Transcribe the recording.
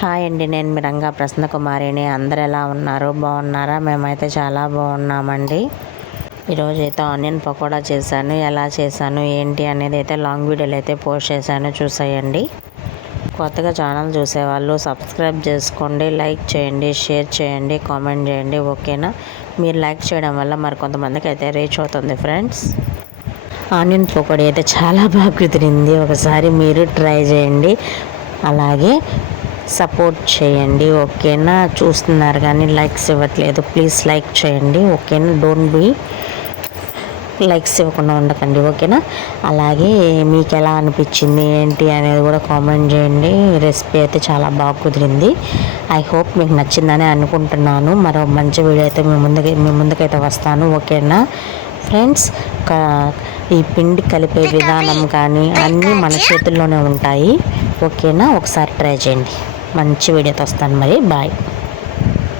Hi అండి, నేను మీ రంగా ప్రసన్న కుమారిని. అందరు ఎలా ఉన్నారు? బాగున్నారా? మేమైతే చాలా బాగున్నామండి. ఈరోజు అయితే ఆనియన్ పకోడా చేశాను. ఎలా చేశాను ఏంటి అనేది అయితే లాంగ్ వీడియోలు అయితే పోస్ట్ చేశాను, చూసేయండి. కొత్తగా ఛానల్ చూసేవాళ్ళు సబ్స్క్రైబ్ చేసుకోండి, లైక్ చేయండి, షేర్ చేయండి, కామెంట్ చేయండి, ఓకేనా? మీరు లైక్ చేయడం వల్ల మరి కొంతమందికి అయితే రీచ్ అవుతుంది ఫ్రెండ్స్. ఆనియన్ పకోడీ అయితే చాలా బాగా కుదిరింది. ఒకసారి మీరు ట్రై చేయండి, అలాగే సపోర్ట్ చేయండి, ఓకేనా? చూస్తున్నారు కానీ లైక్స్ ఇవ్వట్లేదు, ప్లీజ్ లైక్ చేయండి, ఓకేనా? డోంట్ బీ లైక్స్ ఇవ్వకుండా ఉండకండి, ఓకేనా? అలాగే మీకు ఎలా అనిపించింది ఏంటి అనేది కూడా కామెంట్ చేయండి. రెసిపీ అయితే చాలా బాగా కుదిరింది. ఐ హోప్ మీకు నచ్చిందని అనుకుంటున్నాను. మరో మంచి వీడియో అయితే మీ ముందుకైతే వస్తాను, ఓకేనా ఫ్రెండ్స్? ఈ పిండి కలిపే విధానం కానీ అన్నీ మన చేతుల్లోనే ఉంటాయి, ఓకేనా? ఒకసారి ట్రై చేయండి. మంచి వీడియోతో వస్తాను మరి. బాయ్.